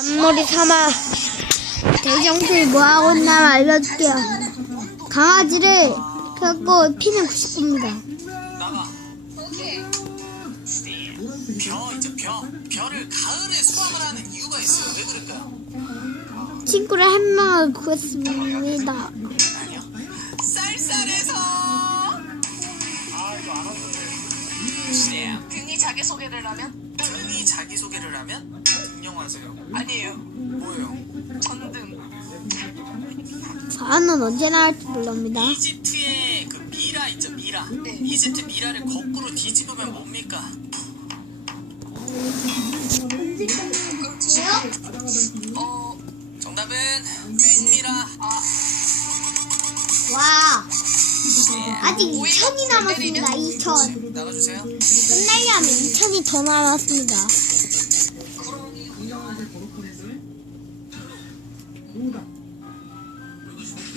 앞머리 삼아 대정들이 뭐하고 있나 알려줄게요 강아지를 펴고 피는 90분입니다 나가. 벼 이제 벼 벼를 가을에 수확을 하는 이유가 있어요. 왜 그럴까요? 친구를 한 명을 구했습니다 아니요. 쌀쌀해서. 아 이거 알았는데. 시대야. 등이 자기소개를 하면? 등이 자기 소개를 하면 등용하세요. 아니에요. 뭐예요? 전등. 저는 언제나 할줄 모릅니다 이집트의 그 미라 있죠 미라. 이집트 미라를 거꾸로 뒤집으면 뭡니까? 어, 정답은 맨미라. 아, 와 시대야. 아직 2천이 남았습니다 2천 나가주세요. 끝내려면 2천이 더 남았습니다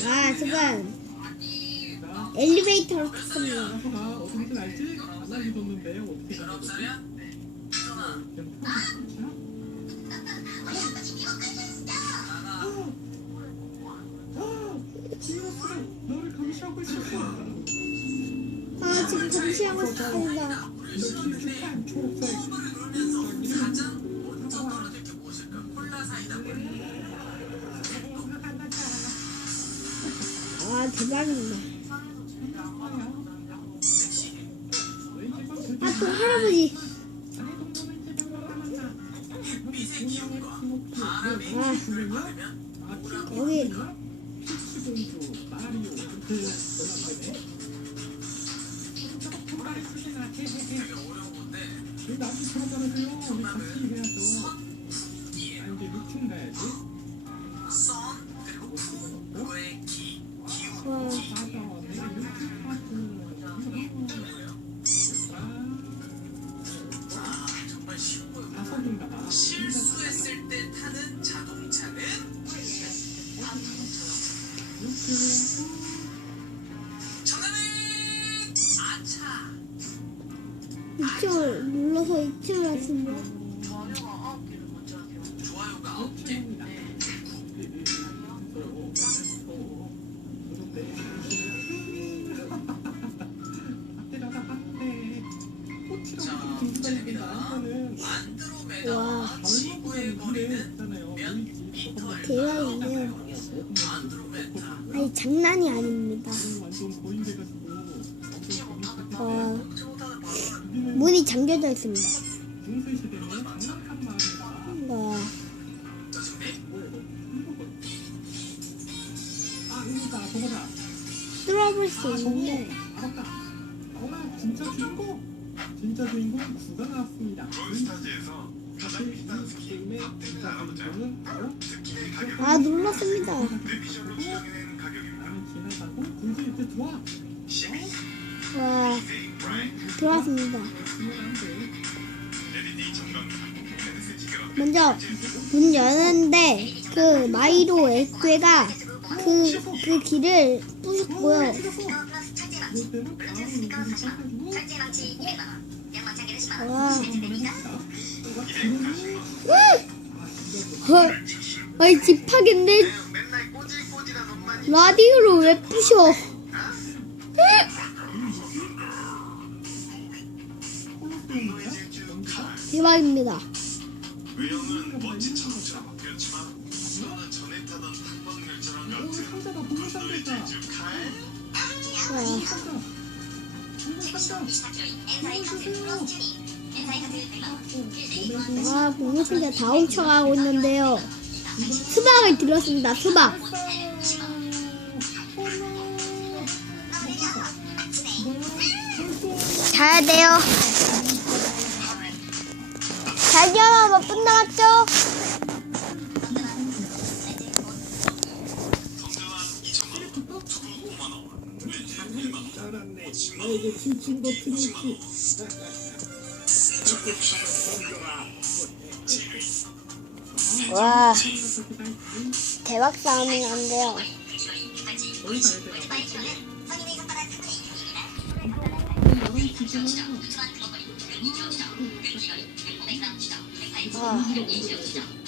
아 지금 엘리베이터로 탔습니다 어떻게 알지? 안 알려줬는데 어떻게 알려줬지? 지우스가 너를 감시하고 있었어. 아 지금 감시하고 있습니다 축한 초록색. 아아아 공주 마리오 이렇게 연락되네. 왜 나한테처럼 말하세요? 우리 같이 해야죠. 아, 이제 6층 가야지. 실수했을 때 타는 자동차는 정답은 아차 2층을 눌러서 2층을 했습니다 전혀가 9개를 먼저 하세요. 좋아요가 아홉 개 자, 문제입니다. 안드로메다 와 와. 지구의 거리는 몇 미터일까요? 아니 장난이 아닙니다 와 문이 잠겨져 있습니다. 와? 아. 뚫어볼 수 있는데 알았다. 어 진짜 주인공. 진짜 주인공 구가 나왔습니다. 롤스타즈에서 아 지나가고 군수 이제 들어와. 12 와. 프라임 들어왔습니다. 먼저 문 여는데 그 마이로 액괴가 그, 그 길을 부셨고요. 이거를 닦아주고 와. 이백 헐 아이 집하겠네. 라디오를 왜 부셔? 대박입니다. 줄 칼? 와, 보물상자 다 훔쳐가고 있는데요. 수박을 들었습니다 수박. 자야 돼요. 자기야 몇분 남았죠? 나에게 칭칭도 트리키. 와 대박 싸움이 난데요 와